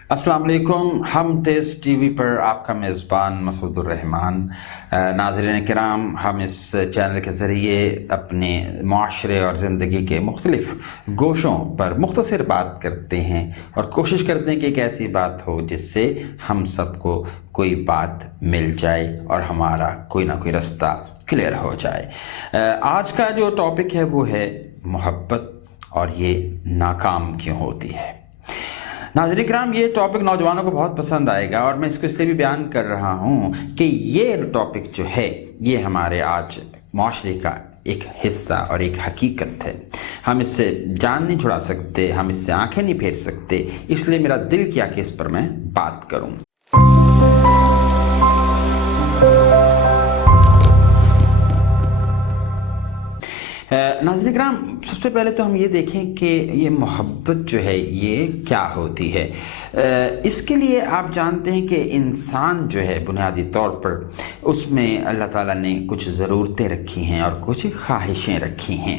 अस्सलाम वालेकुम। हम तेज़ टीवी पर आपका मेज़बान मसूदुर रहमान। नाज़रीन किराम, हम इस चैनल के ज़रिए अपने माशरे और ज़िंदगी के मुख्तलिफ़ गोशों पर मुख्तसर बात करते हैं और कोशिश करते हैं कि एक ऐसी बात हो जिससे हम सबको कोई बात मिल जाए और हमारा कोई ना कोई रास्ता क्लियर हो जाए। आज का जो टॉपिक है वो है मोहब्बत और ये नाकाम क्यों होती है। नाज़रीन किराम, ये टॉपिक नौजवानों को बहुत पसंद आएगा और मैं इसको इसलिए भी बयान कर रहा हूँ कि ये टॉपिक जो है ये हमारे आज माशरे का एक हिस्सा और एक हकीकत है। हम इससे जान नहीं छुड़ा सकते, हम इससे आंखें नहीं फेर सकते, इसलिए मेरा दिल किया कि इस पर मैं बात करूँ। नाज़रीन किराम, सबसे पहले तो हम ये देखें कि ये मोहब्बत जो है ये क्या होती है। इसके लिए आप जानते हैं कि इंसान जो है बुनियादी तौर पर उसमें अल्लाह ताला ने कुछ ज़रूरतें रखी हैं और कुछ ख्वाहिशें रखी हैं।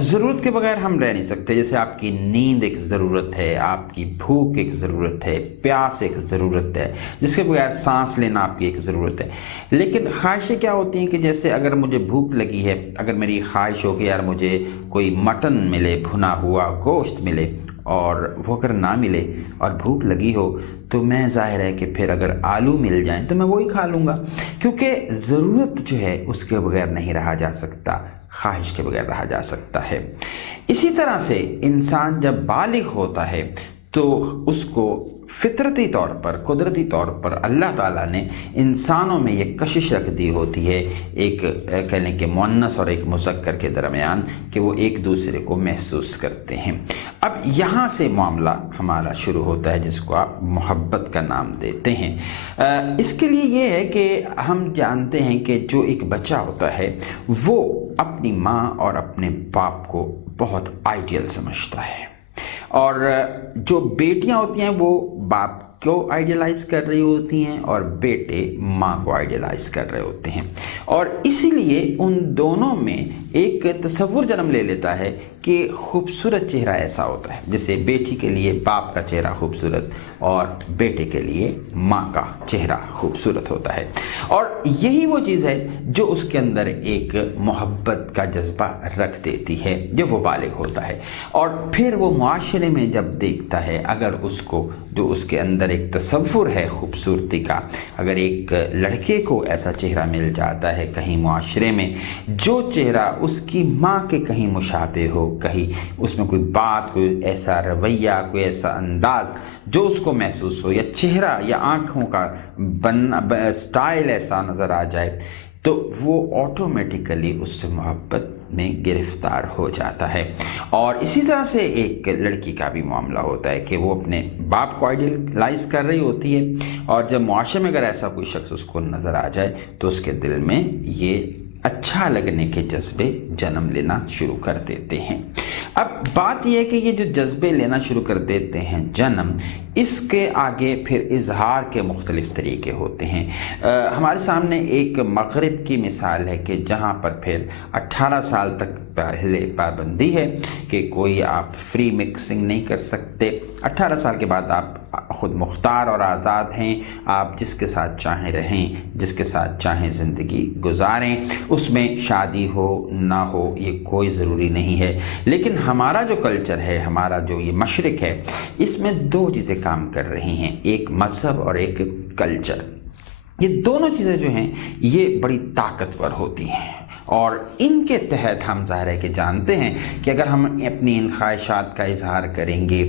ज़रूरत के बगैर हम रह नहीं सकते। जैसे आपकी नींद एक ज़रूरत है, आपकी भूख एक ज़रूरत है, प्यास एक ज़रूरत है, जिसके बगैर सांस लेना आपकी एक ज़रूरत है। लेकिन ख्वाहिशें क्या होती हैं कि जैसे अगर मुझे भूख लगी है, अगर मेरी ख्वाहिश हो कि यार मुझे कोई मटन मिले, भुना हुआ गोश्त मिले, और वो अगर ना मिले और भूख लगी हो तो मैं ज़ाहिर है कि फिर अगर आलू मिल जाएं तो मैं वही खा लूँगा, क्योंकि ज़रूरत जो है उसके बगैर नहीं रहा जा सकता, ख्वाहिश के बगैर रहा जा सकता है। इसी तरह से इंसान जब बालिग होता है तो उसको फितरती तौर पर, कुदरती तौर पर अल्लाह ताला ने इंसानों में ये कशिश रख दी होती है, एक कह लें कि मुअन्नस और एक मुज़क्कर के दरमियान, कि वो एक दूसरे को महसूस करते हैं। अब यहाँ से मामला हमारा शुरू होता है जिसको आप मोहब्बत का नाम देते हैं। इसके लिए ये है कि हम जानते हैं कि जो एक बच्चा होता है वो अपनी माँ और अपने बाप को बहुत आइडियल समझता है, और जो बेटियां होती हैं वो बाप को आइडियलाइज कर रही होती हैं और बेटे माँ को आइडियलाइज कर रहे होते हैं। और इसीलिए उन दोनों में एक तस्वुर जन्म ले लेता है कि खूबसूरत चेहरा ऐसा होता है, जैसे बेटी के लिए बाप का चेहरा खूबसूरत और बेटे के लिए माँ का चेहरा खूबसूरत होता है। और यही वो चीज़ है जो उसके अंदर एक मोहब्बत का जज्बा रख देती है जब वो बालिग होता है। और फिर वो मुआशरे में जब देखता है, अगर उसको जो उसके अंदर एक तसव्वुर है खूबसूरती का, अगर एक लड़के को ऐसा चेहरा मिल जाता है कहीं मुआशरे में जो चेहरा उसकी माँ के कहीं मुशाबे हो, कहीं उसमें कोई बात, कोई ऐसा रवैया, कोई ऐसा अंदाज जो उसको महसूस हो, या चेहरा या आँखों का स्टाइल ऐसा नज़र आ जाए, तो वो ऑटोमेटिकली उससे मोहब्बत में गिरफ्तार हो जाता है। और इसी तरह से एक लड़की का भी मामला होता है कि वो अपने बाप को आइडियलाइज कर रही होती है, और जब मुआशरे में अगर ऐसा कोई शख्स उसको नज़र आ जाए तो उसके दिल में ये अच्छा लगने के जज्बे जन्म लेना शुरू कर देते हैं। अब बात यह है कि ये जो जज्बे लेना शुरू कर देते हैं जन्म, इसके आगे फिर इजहार के मुख्तलिफ तरीके होते हैं। हमारे सामने एक मगरिब की मिसाल है कि जहाँ पर फिर 18 साल तक पहले पाबंदी है कि कोई आप फ्री मिक्सिंग नहीं कर सकते। 18 साल के बाद आप खुद मुख्तार और आज़ाद हैं, आप जिसके साथ चाहें रहें, जिसके साथ चाहें ज़िंदगी गुजारें, उसमें शादी हो ना हो ये कोई ज़रूरी नहीं है। लेकिन हमारा जो कल्चर है, हमारा जो ये मशरिक है, इसमें दो चीज़ें काम कर रही हैं, एक मजहब और एक कल्चर। ये दोनों चीज़ें जो हैं ये बड़ी ताकतवर होती हैं, और इनके तहत हम ज़ाहिर है कि जानते हैं कि अगर हम अपनी इन ख्वाहिशात का इजहार करेंगे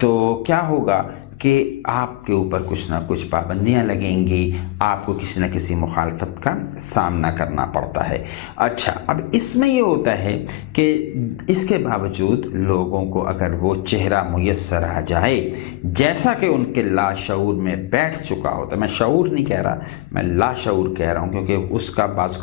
तो क्या होगा कि आपके ऊपर कुछ ना कुछ पाबंदियां लगेंगी, आपको किसी न किसी मुखालफत का सामना करना पड़ता है। अच्छा, अब इसमें ये होता है कि इसके बावजूद लोगों को अगर वो चेहरा मुयस्सर आ जाए जैसा कि उनके लाशऊर में बैठ चुका होता है, मैं शऊर नहीं कह रहा, मैं लाशऊर कह रहा हूँ, क्योंकि उसका बाज़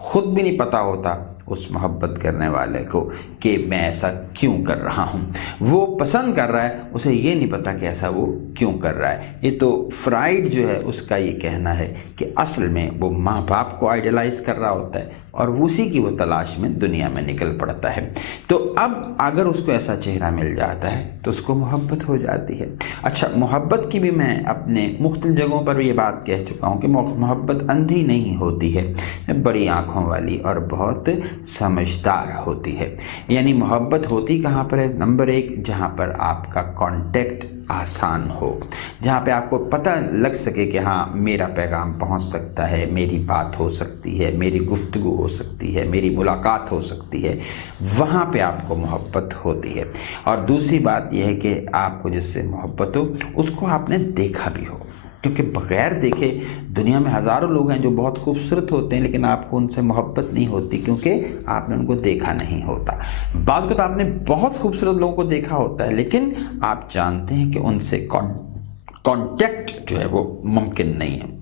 खुद भी नहीं पता होता उस मोहब्बत करने वाले को कि मैं ऐसा क्यों कर रहा हूँ। वो पसंद कर रहा है, उसे ये नहीं पता कि ऐसा वो क्यों कर रहा है। ये तो फ्राइड जो है उसका ये कहना है कि असल में वो माँ बाप को आइडियलाइज कर रहा होता है और उसी की वो तलाश में दुनिया में निकल पड़ता है। तो अब अगर उसको ऐसा चेहरा मिल जाता है तो उसको मोहब्बत हो जाती है। अच्छा, मोहब्बत की भी मैं अपने मुख्तलिफ जगहों पर ये बात कह चुका हूँ कि मोहब्बत अंधी नहीं होती है, बड़ी आँखों वाली और बहुत समझदार होती है। यानी मोहब्बत होती कहाँ पर है? नंबर एक, जहाँ पर आपका कांटेक्ट आसान हो, जहाँ पे आपको पता लग सके कि हाँ मेरा पैगाम पहुँच सकता है, मेरी बात हो सकती है, मेरी गुफ्तगू हो सकती है, मेरी मुलाकात हो सकती है, वहाँ पे आपको मोहब्बत होती है। और दूसरी बात यह है कि आपको जिससे मोहब्बत हो उसको आपने देखा भी हो, क्योंकि बगैर देखे दुनिया में हज़ारों लोग हैं जो बहुत खूबसूरत होते हैं लेकिन आपको उनसे मोहब्बत नहीं होती क्योंकि आपने उनको देखा नहीं होता। बाज़ वक़्त आपने बहुत खूबसूरत लोगों को देखा होता है लेकिन आप जानते हैं कि उनसे कांटेक्ट जो है वो मुमकिन नहीं है,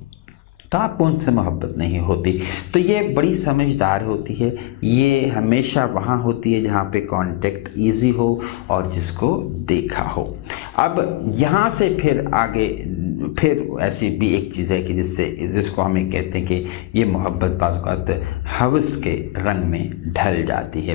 तो आपको उनसे मोहब्बत नहीं होती। तो ये बड़ी समझदार होती है, ये हमेशा वहाँ होती है जहाँ पे कांटेक्ट इजी हो और जिसको देखा हो। अब यहाँ से फिर आगे फिर ऐसी भी एक चीज़ है कि जिसको हमें कहते हैं कि ये मोहब्बत बाज़ औक़ात हवस के रंग में ढल जाती है,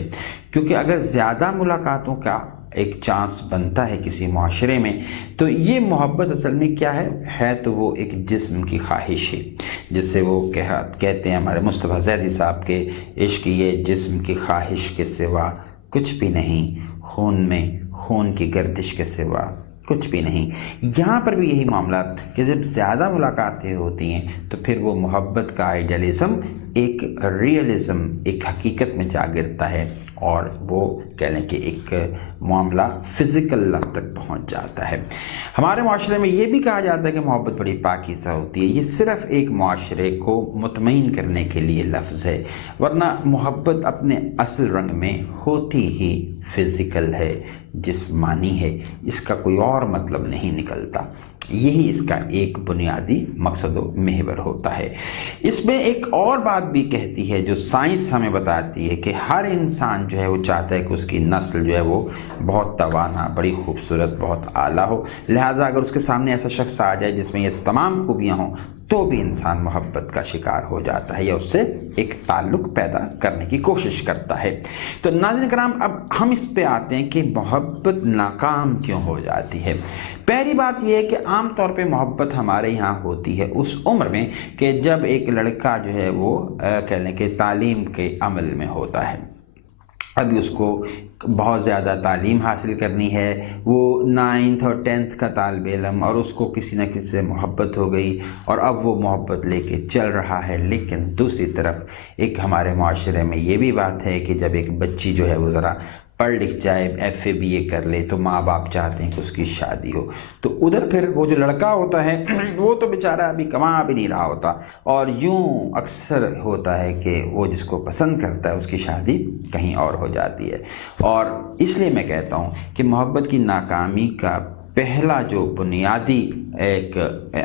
क्योंकि अगर ज़्यादा मुलाकातों का एक चांस बनता है किसी माशरे में तो ये मोहब्बत असल में क्या है तो वो एक जिस्म की ख्वाहिश है, जिससे वो कहते हैं हमारे मुस्तफ़ा ज़ैदी साहब के इश्क ये जिस्म की ख्वाहिश के सिवा कुछ भी नहीं, खून में खून की गर्दिश के सिवा कुछ भी नहीं। यहाँ पर भी यही मामला कि जब ज़्यादा मुलाकातें होती हैं तो फिर वो मोहब्बत का आइडियलिज़म एक रियलिज़म, एक हकीकत में जा गिरता है और वो कह लें कि एक मामला फ़िज़िकल लव तक पहुँच जाता है। हमारे माशरे में ये भी कहा जाता है कि मोहब्बत बड़ी पाकीज़ा होती है। ये सिर्फ़ एक माशरे को मुतमईन करने के लिए लफ्ज़ है, वरना मोहब्बत अपने असल रंग में होती ही फ़िज़िकल है, जिस्मानी है, इसका कोई और मतलब नहीं निकलता। यही इसका एक बुनियादी मकसद व महवर होता है। इसमें एक और बात भी कहती है जो साइंस हमें बताती है कि हर इंसान जो है वो चाहता है कि उसकी नस्ल जो है वो बहुत तवाना, बड़ी खूबसूरत, बहुत आला हो। लिहाजा अगर उसके सामने ऐसा शख्स आ जाए जिसमें ये तमाम खूबियाँ हों तो भी इंसान मोहब्बत का शिकार हो जाता है या उससे एक ताल्लुक़ पैदा करने की कोशिश करता है। तो नाज़रीन कराम, अब हम इस पे आते हैं कि मोहब्बत नाकाम क्यों हो जाती है। पहली बात यह है कि आम तौर पे मोहब्बत हमारे यहाँ होती है उस उम्र में कि जब एक लड़का जो है वो कह लें कि तालीम के अमल में होता है। अभी उसको बहुत ज़्यादा तालीम हासिल करनी है, वो 9th और 10th का तालिब इल्म, और उसको किसी न किसी से मोहब्बत हो गई और अब वो मोहब्बत लेके चल रहा है। लेकिन दूसरी तरफ एक हमारे माशरे में ये भी बात है कि जब एक बच्ची जो है वो ज़रा पढ़ लिख जाए, FA BA कर ले, तो माँ बाप चाहते हैं कि उसकी शादी हो। तो उधर फिर वो जो लड़का होता है वो तो बेचारा अभी कमा भी नहीं रहा होता, और यूँ अक्सर होता है कि वो जिसको पसंद करता है उसकी शादी कहीं और हो जाती है। और इसलिए मैं कहता हूँ कि मोहब्बत की नाकामी का पहला जो बुनियादी एक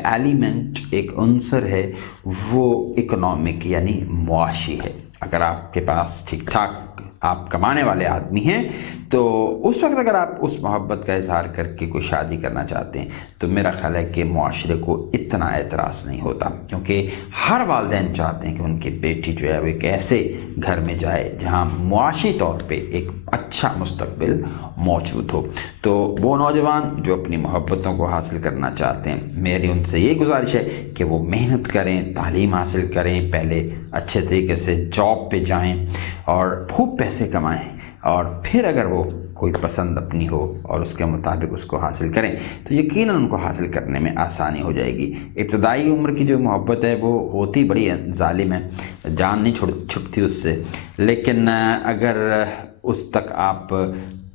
एलिमेंट, एक अंसर है, वो इकोनॉमिक यानी मुआशी है। अगर आपके पास ठीक ठाक आप कमाने वाले आदमी हैं तो उस वक्त अगर आप उस मोहब्बत का इजहार करके कोई शादी करना चाहते हैं तो मेरा ख्याल है कि मुआशरे को इतना एतराज़ नहीं होता, क्योंकि हर वालिदैन चाहते हैं कि उनकी बेटी जो है वो एक ऐसे घर में जाए जहां मुआशी तौर पे एक अच्छा मुस्तकबिल मौजूद हो। तो वो नौजवान जो अपनी मोहब्बतों को हासिल करना चाहते हैं, मेरी उनसे ये गुजारिश है कि वो मेहनत करें, तालीम हासिल करें, पहले अच्छे तरीके से जॉब पे जाएं और खूब पैसे कमाएं, और फिर अगर वो कोई पसंद अपनी हो और उसके मुताबिक उसको हासिल करें तो यकीनन उनको हासिल करने में आसानी हो जाएगी। इब्तदाई उम्र की जो मोहब्बत है वो होती बड़ी जालिम है, जान नहीं छुटती उससे, लेकिन अगर उस तक आप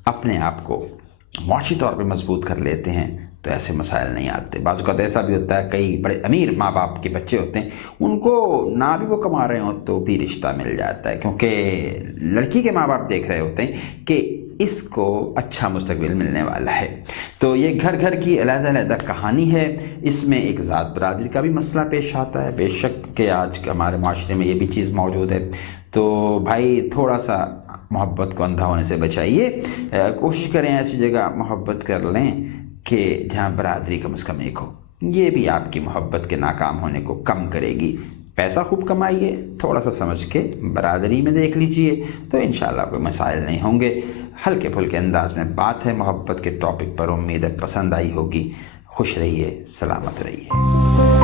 अपने आप को माशी तौर पे मजबूत कर लेते हैं तो ऐसे मसाइल नहीं आते। बाज़ औक़ात ऐसा भी होता है, कई बड़े अमीर माँ बाप के बच्चे होते हैं, उनको ना भी वो कमा रहे हो तो भी रिश्ता मिल जाता है, क्योंकि लड़की के माँ बाप देख रहे होते हैं कि इसको अच्छा मुस्तकबिल मिलने वाला है। तो ये घर घर की अलग-अलग कहानी है। इसमें एक ज़ात बरादरी का भी मसला पेश आता है, बेशक कि आज हमारे माशरे में ये भी चीज़ मौजूद है। तो भाई थोड़ा सा मोहब्बत को अंधा होने से बचाइए, कोशिश करें ऐसी जगह मोहब्बत कर लें कि जहाँ बरादरी कम से कम एक हो। ये भी आपकी मोहब्बत के नाकाम होने को कम करेगी। पैसा खूब कमाइए, थोड़ा सा समझ के बरादरी में देख लीजिए, तो इंशाल्लाह कोई मसाइल नहीं होंगे। हल्के फुल्के अंदाज में बात है मोहब्बत के टॉपिक पर, उम्मीद है पसंद आई होगी। खुश रहिए, सलामत रहिए।